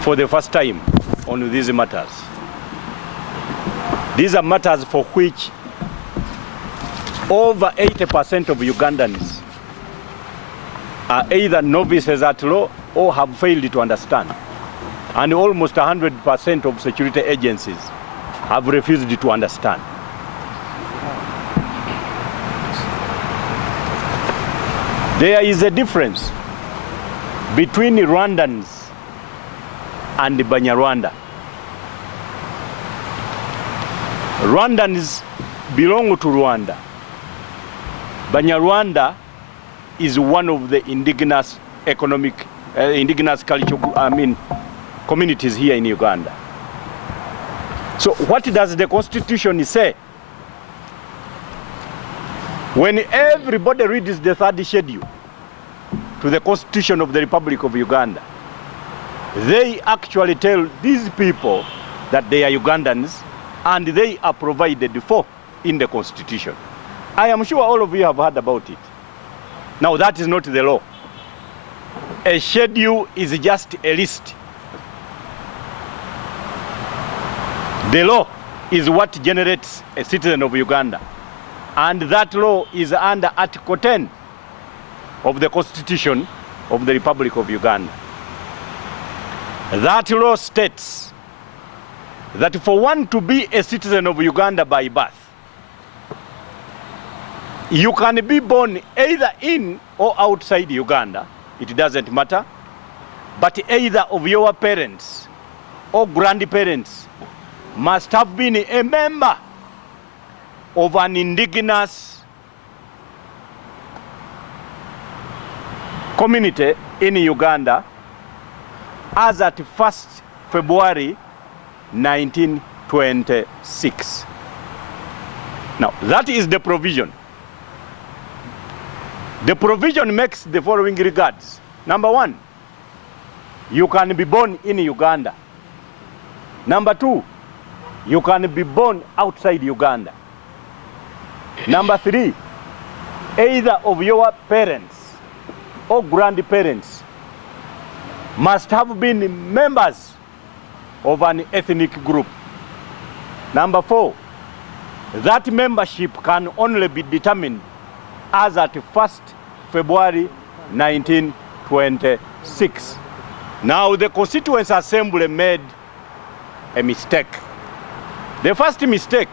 for the first time on these matters. These are matters for which over 80% of Ugandans are either novices at law or have failed to understand. And almost 100% of security agencies have refused to understand. There is a difference between Rwandans and Banyarwanda. Rwandans belong to Rwanda. Banyarwanda is one of the indigenous communities here in Uganda. So what does the Constitution say? When everybody reads the third schedule to the Constitution of the Republic of Uganda, they actually tell these people that they are Ugandans and they are provided for in the Constitution. I am sure all of you have heard about it. Now that is not the law. A schedule is just a list. The law is what generates a citizen of Uganda. And that law is under Article 10 of the Constitution of the Republic of Uganda. That law states that for one to be a citizen of Uganda by birth, you can be born either in or outside Uganda, it doesn't matter, but either of your parents or grandparents must have been a member of an indigenous community in Uganda as at 1st February 1926. Now, that is the provision. The provision makes the following regards. Number one, you can be born in Uganda. Number two, you can be born outside Uganda. Number three, either of your parents or grandparents must have been members of an ethnic group. Number four, that membership can only be determined as at 1st February 1926. Now the Constituent Assembly made a mistake. The first mistake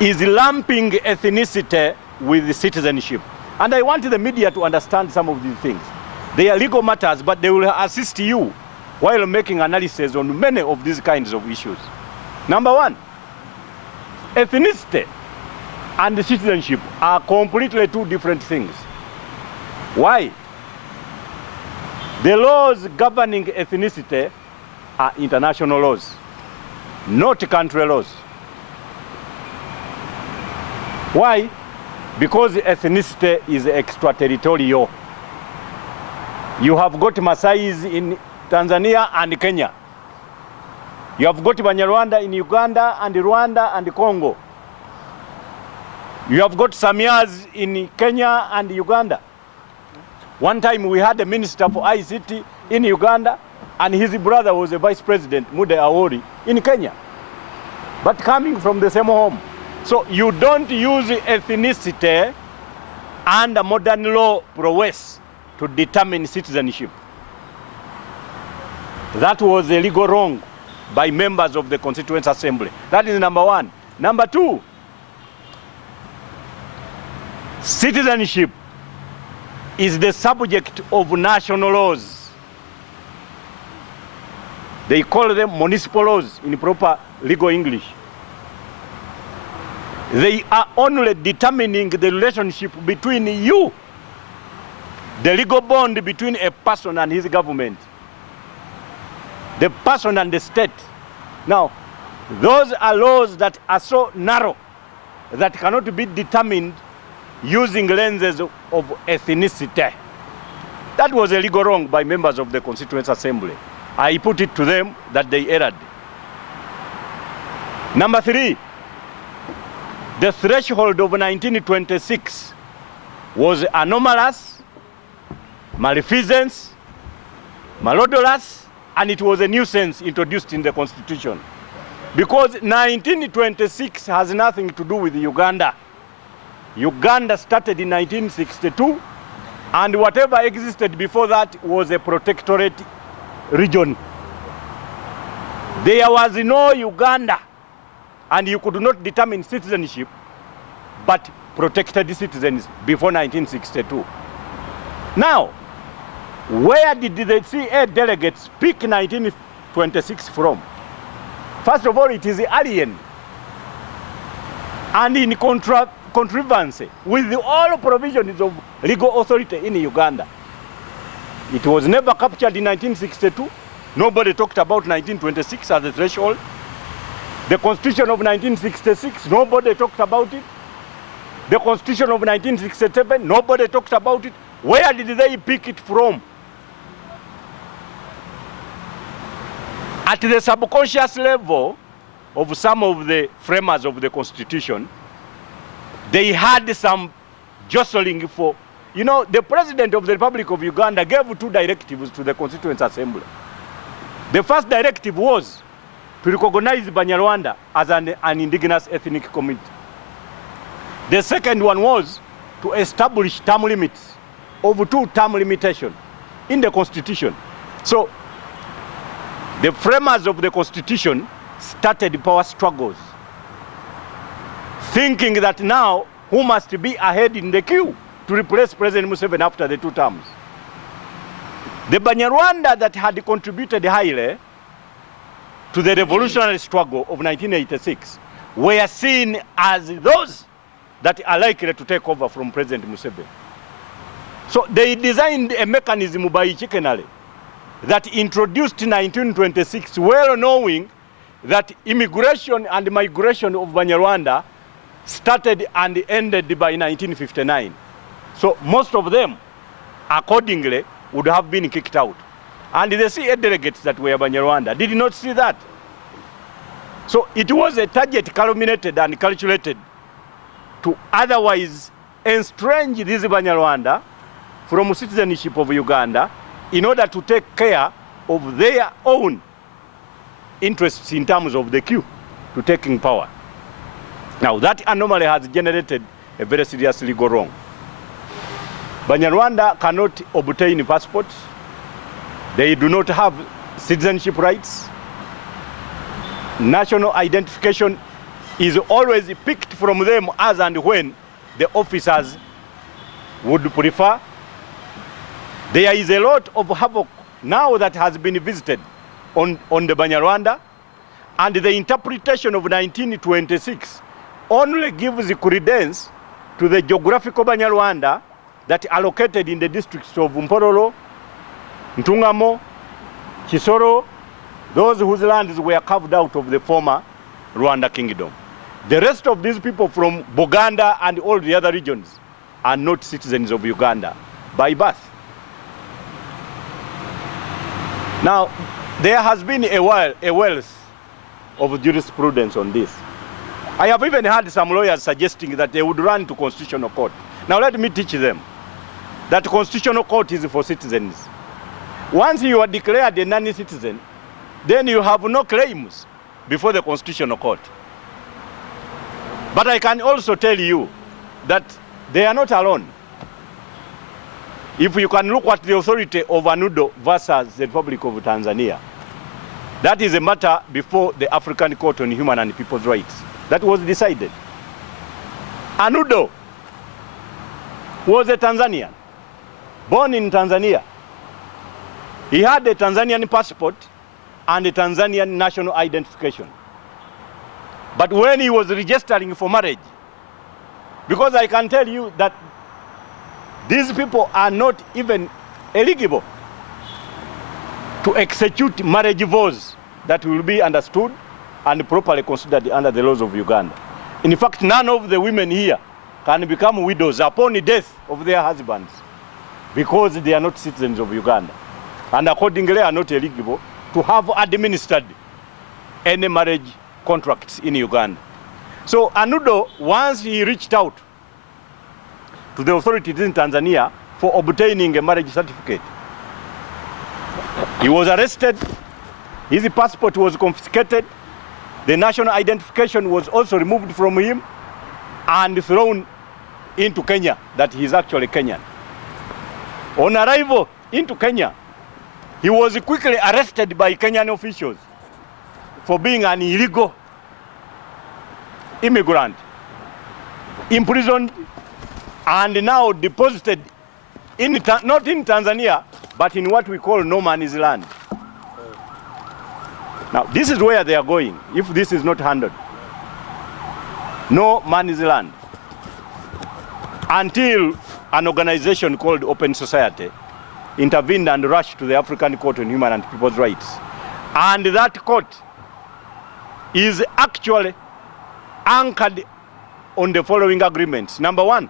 is lumping ethnicity with citizenship. And I want the media to understand some of these things. They are legal matters, but they will assist you while making analysis on many of these kinds of issues. Number one, ethnicity and citizenship are completely two different things. Why? The laws governing ethnicity are international laws, not country laws. Why? Because ethnicity is extraterritorial. You have got Maasais in Tanzania and Kenya. You have got Banyarwanda in Uganda and Rwanda and Congo. You have got Samias in Kenya and Uganda. One time we had a minister for ICT in Uganda and his brother was a vice president, Mude Awori, in Kenya. But coming from the same home. So you don't use ethnicity under modern law prowess to determine citizenship. That was a legal wrong by members of the Constituent Assembly. That is number one. Number two, citizenship is the subject of national laws. They call them municipal laws in proper legal English. They are only determining the relationship between you, the legal bond between a person and his government, the person and the state. Now, those are laws that are so narrow that cannot be determined using lenses of ethnicity. That was a legal wrong by members of the Constituent Assembly. I put it to them that they erred. Number three, the threshold of 1926 was anomalous, malfeasance, malodorous, and it was a nuisance introduced in the constitution. Because 1926 has nothing to do with Uganda. Uganda started in 1962, and whatever existed before that was a protectorate region. There was no Uganda, and you could not determine citizenship but protected citizens before 1962. Now, where did the CA delegates pick 1926 from? First of all, it is alien and in contrivance with all provisions of legal authority in Uganda. It was never captured in 1962. Nobody talked about 1926 as a threshold. The Constitution of 1966, nobody talked about it. The Constitution of 1967, nobody talked about it. Where did they pick it from? At the subconscious level of some of the framers of the Constitution, they had some jostling for, you know, the President of the Republic of Uganda gave 2 directives to the Constituent Assembly. The first directive was to recognize Banyarwanda as an indigenous ethnic community. The second one was to establish term limits of 2-term limitation in the Constitution. So the framers of the Constitution started power struggles, thinking that now who must be ahead in the queue to replace President Museveni after the 2 terms. The Banyarwanda that had contributed highly to the revolutionary struggle of 1986 were seen as those that are likely to take over from President Museveni. So they designed a mechanism by Chikenale that introduced 1926, well knowing that immigration and migration of Banyarwanda started and ended by 1959. So most of them, accordingly, would have been kicked out. And the CA delegates that were Banyarwanda did not see that. So it was a target culminated and calculated to otherwise estrange these Banyarwanda from citizenship of Uganda in order to take care of their own interests in terms of the queue to taking power. Now that anomaly has generated a very serious legal wrong. Banyarwanda cannot obtain passports. They do not have citizenship rights. National identification is always picked from them as and when the officers would prefer. There is a lot of havoc now that has been visited on the Banyarwanda, and the interpretation of 1926 only gives credence to the geographical Banyarwanda that are located in the districts of Mpororo, Ntungamo, Kisoro, those whose lands were carved out of the former Rwanda kingdom. The rest of these people from Buganda and all the other regions are not citizens of Uganda by birth. Now, there has been a wealth of jurisprudence on this. I have even had some lawyers suggesting that they would run to Constitutional Court. Now let me teach them that Constitutional Court is for citizens. Once you are declared a non-citizen, then you have no claims before the Constitutional Court. But I can also tell you that they are not alone. If you can look at the authority of ANUDO versus the Republic of Tanzania, that is a matter before the African Court on Human and People's Rights. That was decided. ANUDO was a Tanzanian, born in Tanzania. He had a Tanzanian passport and a Tanzanian national identification. But when he was registering for marriage, because I can tell you that these people are not even eligible to execute marriage vows that will be understood and properly considered under the laws of Uganda. In fact, none of the women here can become widows upon the death of their husbands because they are not citizens of Uganda, and accordingly are not eligible to have administered any marriage contracts in Uganda. So ANUDO, once he reached out to the authorities in Tanzania for obtaining a marriage certificate, He was arrested, his passport was confiscated, the national identification was also removed from him and thrown into Kenya, that he is actually Kenyan. On arrival into Kenya, he was quickly arrested by Kenyan officials for being an illegal immigrant, imprisoned, and now deposited not in Tanzania, but in what we call no man's land. Now, this is where they are going if this is not handled. No man's land. Until an organization called Open Society intervened and rushed to the African Court on Human and People's Rights. And that court is actually anchored on the following agreements. Number one,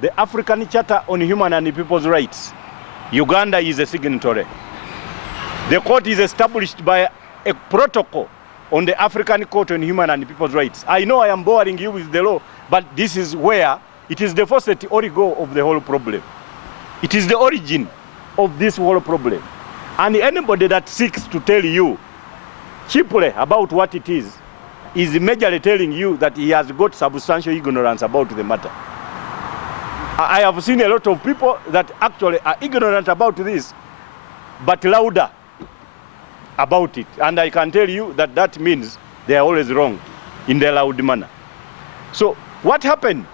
the African Charter on Human and People's Rights. Uganda is a signatory. The court is established by a protocol on the African Court on Human and People's Rights. I know I am boring you with the law, but this is where it is the faucet origo of the whole problem. It is the origin of this whole problem. And anybody that seeks to tell you cheaply about what it is majorly telling you that he has got substantial ignorance about the matter. I have seen a lot of people that actually are ignorant about this, but louder about it. And I can tell you that that means they are always wrong in their loud manner. So what happened